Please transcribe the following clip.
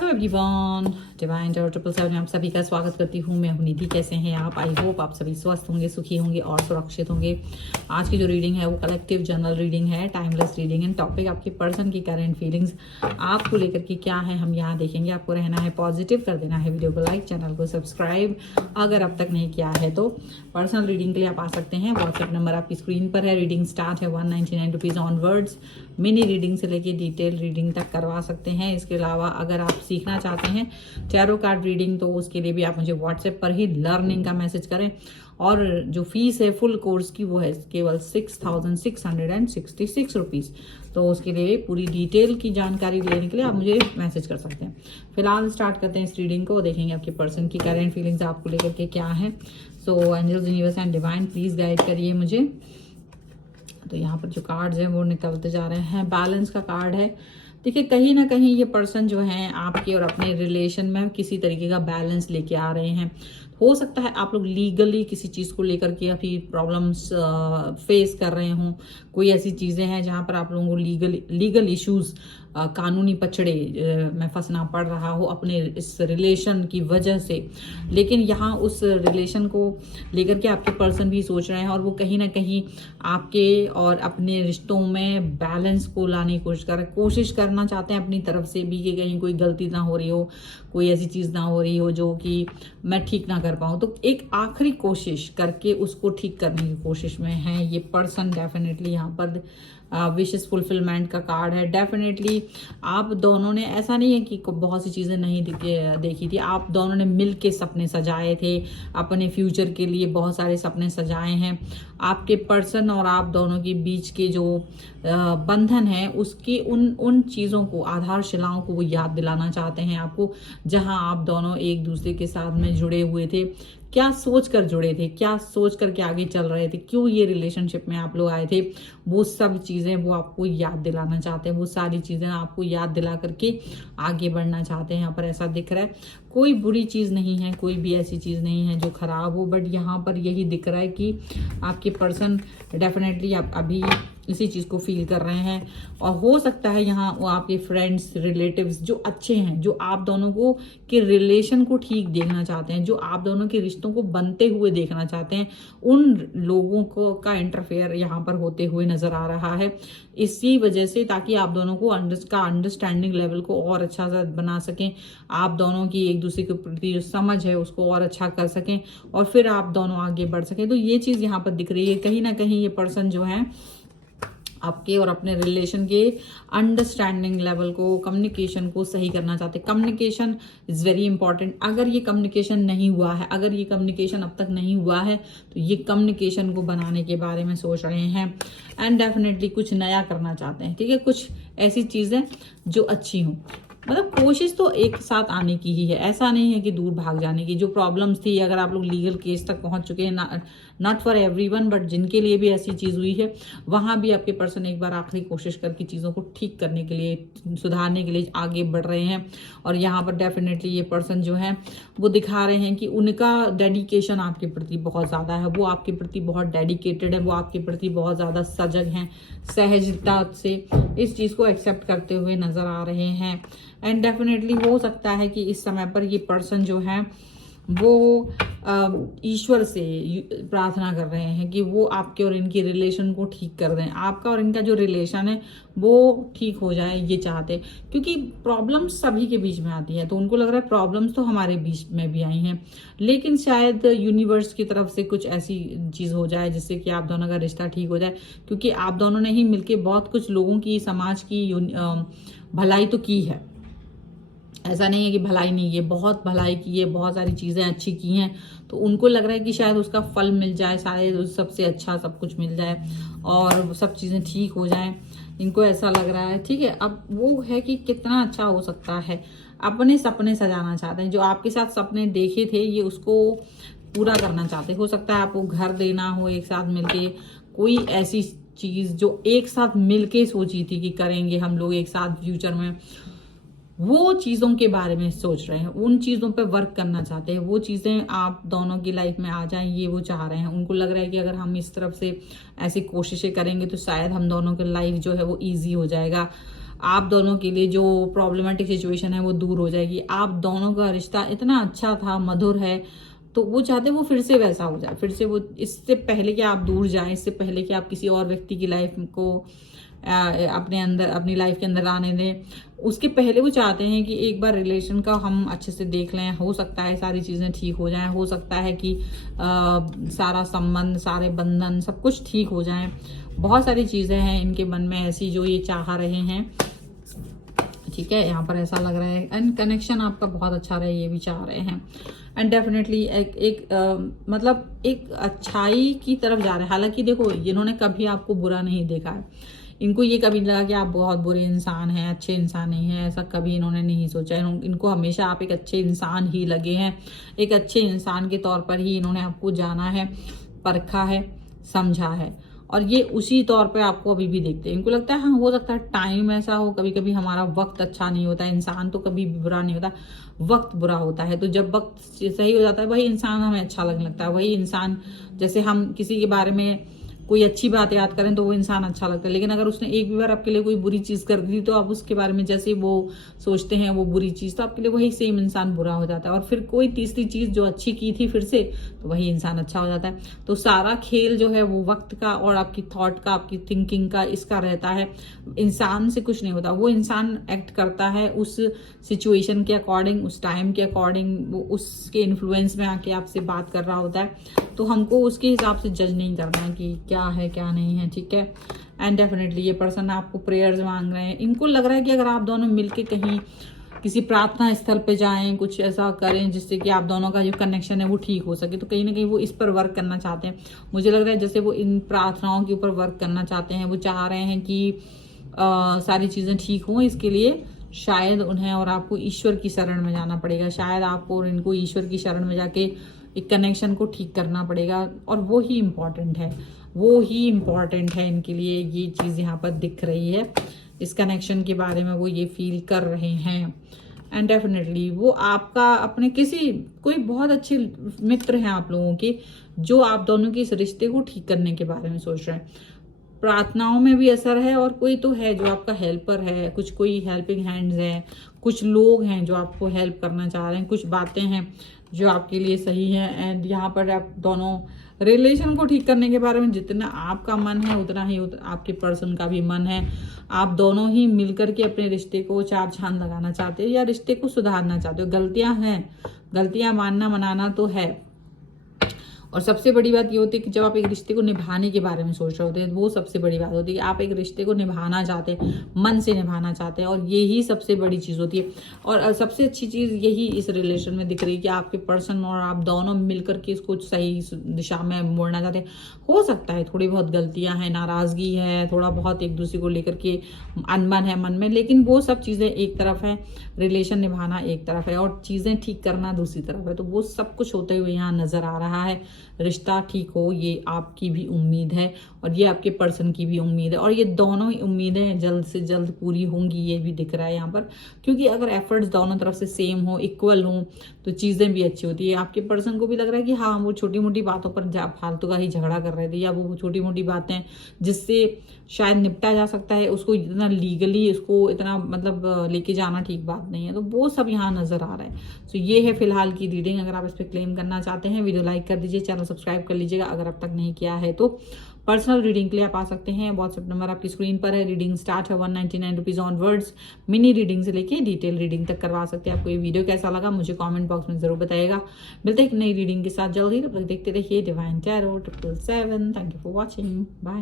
Hello everyone, divine tarot 777 में आप सभी का स्वागत करती हूँ। मैं हूँ निधि। कैसे हैं आप? आई होप आप सभी स्वस्थ होंगे, सुखी होंगे और सुरक्षित होंगे। आज की जो रीडिंग है वो कलेक्टिव जनरल रीडिंग है, टाइमलेस रीडिंग एंड टॉपिक आपके पर्सन की करंट फीलिंग्स आपको लेकर के क्या है हम यहाँ देखेंगे। आपको रहना है पॉजिटिव, कर देना है वीडियो को लाइक, चैनल को सब्सक्राइब अगर अब तक नहीं किया है तो। पर्सनल रीडिंग के लिए आप आ सकते हैं, व्हाट्सएप नंबर आपकी स्क्रीन पर है। रीडिंग स्टार्ट है 199 रुपीज़ ऑनवर्ड्स। मिनी रीडिंग से लेके डिटेल रीडिंग तक करवा सकते हैं। इसके अलावा अगर आप सीखना चाहते हैं टैरो कार्ड रीडिंग तो उसके लिए भी आप मुझे व्हाट्सएप पर ही लर्निंग का मैसेज करें। और जो फीस है फुल कोर्स की वो है केवल 6,666 रुपीज़। तो उसके लिए पूरी डिटेल की जानकारी लेने के लिए आप मुझे मैसेज कर सकते हैं। फिलहाल स्टार्ट करते हैं इस रीडिंग को, देखेंगे आपके पर्सन की करेंट फीलिंग्स आपको लेकर के क्या है। So angels, universe and divine please guide करिए मुझे। तो यहाँ पर जो कार्ड्स हैं वो निकलते जा रहे हैं। बैलेंस का कार्ड है। देखिए, कहीं ना कहीं ये पर्सन जो है आपके और अपने रिलेशन में किसी तरीके का बैलेंस लेके आ रहे हैं। हो सकता है आप लोग लीगली किसी चीज़ को लेकर के अभी प्रॉब्लम्स फेस कर रहे हों। कोई ऐसी चीज़ें हैं जहाँ पर आप लोगों को लीगल इश्यूज, कानूनी पचड़े में फंसना पड़ रहा हो अपने इस रिलेशन की वजह से। लेकिन यहाँ उस रिलेशन को लेकर के आपके पर्सन भी सोच रहे हैं और वो कहीं ना कहीं आपके और अपने रिश्तों में बैलेंस को लाने की कोशिश करना चाहते हैं अपनी तरफ से भी, कि कहीं कोई गलती ना हो रही हो, कोई ऐसी चीज़ ना हो रही हो जो कि मैं ठीक ना कर पाऊँ। तो एक आखिरी कोशिश करके उसको ठीक करने की कोशिश में है ये पर्सन। डेफिनेटली यहाँ पर विशेस फुलफिलमेंट का कार्ड है। डेफिनेटली आप दोनों ने, ऐसा नहीं है कि बहुत सी चीज़ें नहीं देखी थी, आप दोनों ने मिल के सपने सजाए थे, अपने फ्यूचर के लिए बहुत सारे सपने सजाए हैं। आपके पर्सन और आप दोनों के बीच के जो बंधन है उसकी उन चीज़ों को, आधारशिलाओं को वो याद दिलाना चाहते हैं आपको, जहां आप दोनों एक दूसरे के साथ में जुड़े हुए थे। क्या सोच कर जुड़े थे, क्या सोच कर के आगे चल रहे थे, क्यों ये रिलेशनशिप में आप लोग आए थे, वो सब चीज़ें वो आपको याद दिलाना चाहते हैं। वो सारी चीज़ें आपको याद दिला करके आगे बढ़ना चाहते हैं। यहाँ पर ऐसा दिख रहा है कोई बुरी चीज़ नहीं है, कोई भी ऐसी चीज़ नहीं है जो खराब हो, बट यहाँ पर यही दिख रहा है कि आपके पर्सन डेफिनेटली आप अभी इसी चीज़ को फील कर रहे हैं। और हो सकता है यहाँ वो आपके फ्रेंड्स, रिलेटिव्स जो अच्छे हैं, जो आप दोनों को के रिलेशन को ठीक देखना चाहते हैं, जो आप दोनों के रिश्तों को बनते हुए देखना चाहते हैं, उन लोगों को का इंटरफेयर यहाँ पर होते हुए नजर आ रहा है। इसी वजह से, ताकि आप दोनों को अंडरस्टैंडिंग लेवल को और अच्छा सा बना सकें, आप दोनों की एक दूसरे के प्रति जो समझ है उसको और अच्छा कर सकें और फिर आप दोनों आगे बढ़ सकें। तो ये चीज़ यहाँ पर दिख रही है। कहीं ना कहीं ये पर्सन जो है आपके और अपने रिलेशन के अंडरस्टैंडिंग लेवल को, कम्युनिकेशन को सही करना चाहते हैं। Communication is very important. अगर ये कम्युनिकेशन नहीं हुआ है, अगर ये कम्युनिकेशन अब तक नहीं हुआ है तो ये कम्युनिकेशन को बनाने के बारे में सोच रहे हैं। एंड डेफिनेटली कुछ नया करना चाहते हैं। ठीक है, कुछ ऐसी चीज़ें जो अच्छी हों। मतलब कोशिश तो एक साथ आने की ही है, ऐसा नहीं है कि दूर भाग जाने की। जो प्रॉब्लम्स थी, अगर आप लोग लीगल केस तक पहुंच चुके हैं, नॉट फॉर एवरीवन बट जिनके लिए भी ऐसी चीज़ हुई है, वहां भी आपके पर्सन एक बार आखिरी कोशिश करके चीज़ों को ठीक करने के लिए, सुधारने के लिए आगे बढ़ रहे हैं। और यहाँ पर डेफिनेटली ये पर्सन जो है वो दिखा रहे हैं कि उनका डेडिकेशन आपके प्रति बहुत ज़्यादा है, वो आपके प्रति बहुत डेडिकेटेड है, वो आपके प्रति बहुत ज़्यादा सजग हैं, सहजता से इस चीज़ को एक्सेप्ट करते हुए नज़र आ रहे हैं। एंड डेफिनेटली हो सकता है कि इस समय पर ये पर्सन जो है वो ईश्वर से प्रार्थना कर रहे हैं कि वो आपके और इनकी रिलेशन को ठीक कर दें। आपका और इनका जो रिलेशन है वो ठीक हो जाए, ये चाहते हैं। क्योंकि प्रॉब्लम्स सभी के बीच में आती है, तो उनको लग रहा है प्रॉब्लम्स तो हमारे बीच में भी आई हैं, लेकिन शायद यूनिवर्स की तरफ से कुछ ऐसी चीज़ हो जाए जिससे कि आप दोनों का रिश्ता ठीक हो जाए। क्योंकि आप दोनों ने ही मिलके बहुत कुछ लोगों की, समाज की भलाई तो की है। ऐसा नहीं है कि भलाई नहीं है, बहुत भलाई की है, बहुत सारी चीज़ें अच्छी की हैं। तो उनको लग रहा है कि शायद उसका फल मिल जाए, शायद सबसे अच्छा सब कुछ मिल जाए और सब चीज़ें ठीक हो जाएं। इनको ऐसा लग रहा है। ठीक है, अब वो है कि कितना अच्छा हो सकता है। अपने सपने सजाना चाहते हैं, जो आपके साथ सपने देखे थे ये उसको पूरा करना चाहते हैं। हो सकता है आपको घर देना हो एक साथ मिलके, कोई ऐसी चीज़ जो एक साथ मिलके सोची थी कि करेंगे हम लोग एक साथ फ्यूचर में, वो चीज़ों के बारे में सोच रहे हैं, उन चीज़ों पे वर्क करना चाहते हैं। वो चीज़ें आप दोनों की लाइफ में आ जाएं, ये वो चाह रहे हैं। उनको लग रहा है कि अगर हम इस तरफ से ऐसी कोशिशें करेंगे तो शायद हम दोनों की लाइफ जो है वो ईजी हो जाएगा। आप दोनों के लिए जो प्रॉब्लमेटिक सिचुएशन है वो दूर हो जाएगी। आप दोनों का रिश्ता इतना अच्छा था, मधुर है, तो वो चाहते हैं वो फिर से वैसा हो जाए, फिर से वो, इससे पहले कि आप दूर जाएं, इससे पहले कि आप किसी और व्यक्ति की लाइफ को अपने अंदर, अपनी लाइफ के अंदर आने दें, उसके पहले वो चाहते हैं कि एक बार रिलेशन का हम अच्छे से देख लें। हो सकता है सारी चीज़ें ठीक हो जाएं, हो सकता है कि सारा संबंध, सारे बंधन, सब कुछ ठीक हो जाएं। बहुत सारी चीज़ें हैं इनके मन में ऐसी जो ये चाह रहे हैं, ठीक है। यहाँ पर ऐसा लग रहा है एंड कनेक्शन आपका बहुत अच्छा रहे, ये भी चाह रहे हैं। एंड डेफिनेटली मतलब एक अच्छाई की तरफ जा रहे हैं। हालांकि देखो, इन्होंने कभी आपको बुरा नहीं देखा है, इनको ये कभी लगा कि आप बहुत बुरे इंसान हैं, अच्छे इंसान नहीं हैं, ऐसा कभी इन्होंने नहीं सोचा। इनको हमेशा आप एक अच्छे इंसान ही लगे हैं। एक अच्छे इंसान के तौर पर ही इन्होंने आपको जाना है, परखा है, समझा है, और ये उसी तौर पे आपको अभी भी देखते हैं। इनको लगता है हाँ, हो सकता है टाइम ऐसा हो, कभी कभी हमारा वक्त अच्छा नहीं होता, इंसान तो कभी भी बुरा नहीं होता, वक्त बुरा होता है। तो जब वक्त सही हो जाता है, वही इंसान हमें अच्छा लगने लगता है। वही इंसान, जैसे हम किसी के बारे में कोई अच्छी बात याद करें तो वो इंसान अच्छा लगता है, लेकिन अगर उसने एक भी बार आपके लिए कोई बुरी चीज़ कर दी तो आप उसके बारे में जैसे वो सोचते हैं वो बुरी चीज़, तो आपके लिए वही सेम इंसान बुरा हो जाता है। और फिर कोई तीसरी चीज़ जो अच्छी की थी फिर से, तो वही इंसान अच्छा हो जाता है। तो सारा खेल जो है वो वक्त का और आपकी थॉट का, आपकी थिंकिंग का, इसका रहता है। इंसान से कुछ नहीं होता, वो इंसान एक्ट करता है उस सिचुएशन के अकॉर्डिंग, उस टाइम के अकॉर्डिंग, वो उसके इन्फ्लुएंस में आके आपसे बात कर रहा होता है। तो हमको उसके हिसाब से जज नहीं करना है कि क्या है क्या नहीं है, ठीक है। एंड डेफिनेटली ये पर्सन आपको प्रेयर्स मांग रहे हैं। इनको लग रहा है कि अगर आप दोनों मिलके कहीं किसी प्रार्थना स्थल पे जाएं, कुछ ऐसा करें जिससे कि आप दोनों का जो कनेक्शन है वो ठीक हो सके, तो कहीं ना कहीं वो इस पर वर्क करना चाहते हैं। मुझे लग रहा है जैसे वो इन प्रार्थनाओं के ऊपर वर्क करना चाहते हैं। वो चाह रहे हैं कि सारी चीज़ें ठीक हों। इसके लिए शायद उन्हें और आपको ईश्वर की शरण में जाना पड़ेगा। शायद आपको और इनको ईश्वर की शरण में जाके एक कनेक्शन को ठीक करना पड़ेगा, और वो ही इम्पॉर्टेंट है, वो ही इम्पॉर्टेंट है इनके लिए। ये चीज़ यहाँ पर दिख रही है, इस कनेक्शन के बारे में वो ये फील कर रहे हैं। एंड डेफिनेटली वो आपका अपने कोई बहुत अच्छे मित्र हैं आप लोगों के, जो आप दोनों के इस रिश्ते को ठीक करने के बारे में सोच रहे हैं। प्रार्थनाओं में भी असर है, और कोई तो है जो आपका हेल्पर है, कोई हेल्पिंग हैंड्स है, कुछ लोग हैं जो आपको हेल्प करना चाह रहे हैं, कुछ बातें हैं जो आपके लिए सही है। एंड यहाँ पर आप दोनों रिलेशन को ठीक करने के बारे में जितना आपका मन है उतना ही आपके पर्सन का भी मन है। आप दोनों ही मिलकर के अपने रिश्ते को चार चांद लगाना चाहते हो, या रिश्ते को सुधारना चाहते हो। गलतियां हैं, गलतियां मानना मनाना तो है, और सबसे बड़ी बात ये होती है कि जब आप एक रिश्ते को निभाने के बारे में सोच रहे होते हैं, वो सबसे बड़ी बात होती है कि आप एक रिश्ते को निभाना चाहते हैं, मन से निभाना चाहते हैं, और यही सबसे बड़ी चीज़ होती है। और सबसे अच्छी चीज़ यही इस रिलेशन में दिख रही है कि आपके पर्सन और आप दोनों मिलकर के इसको सही दिशा में मोड़ना चाहते हैं। हो सकता है थोड़ी बहुत गलतियां हैं, नाराज़गी है, थोड़ा बहुत एक दूसरे को लेकर के अनबन है मन में, लेकिन वो सब चीज़ें एक तरफ है, रिलेशन निभाना एक तरफ है, और चीज़ें ठीक करना दूसरी तरफ है। तो वो सब कुछ होते हुए यहाँ नज़र आ रहा है। रिश्ता ठीक हो, ये आपकी भी उम्मीद है, और ये आपके पर्सन की भी उम्मीद है, और ये दोनों ही उम्मीदें जल्द से जल्द पूरी होंगी, ये भी दिख रहा है यहाँ पर। क्योंकि अगर एफर्ट्स दोनों तरफ से सेम हो, इक्वल हो, तो चीज़ें भी अच्छी होती है। आपके पर्सन को भी लग रहा है कि हाँ, वो छोटी मोटी बातों पर फालतू का ही झगड़ा कर रहे थे, या वो छोटी मोटी बातें जिससे शायद निपटा जा सकता है, उसको इतना लीगली, उसको इतना मतलब लेके जाना ठीक बात नहीं है। तो वो सब यहाँ नजर आ रहा है। तो ये है फिलहाल की रीडिंग। अगर आप इस पर क्लेम करना चाहते हैं, वीडियो लाइक कर दीजिए, चैनल सब्सक्राइब कर लीजिएगा अगर अब तक नहीं किया है। तो पर्सनल रीडिंग के लिए आप आ सकते हैं, व्हाट्सएप नंबर आपकी स्क्रीन पर है। रीडिंग स्टार्ट है 199 रुपीज ऑनवर्ड्स। मिनी रीडिंग से लेके डिटेल रीडिंग तक करवा सकते हैं। आपको ये वीडियो कैसा लगा मुझे कमेंट बॉक्स में जरूर बताइएगा। मिलते हैं एक नई रीडिंग के साथ जल्द ही, तब तक देखते रहिए divine tarot 777। Thank you for watching, bye.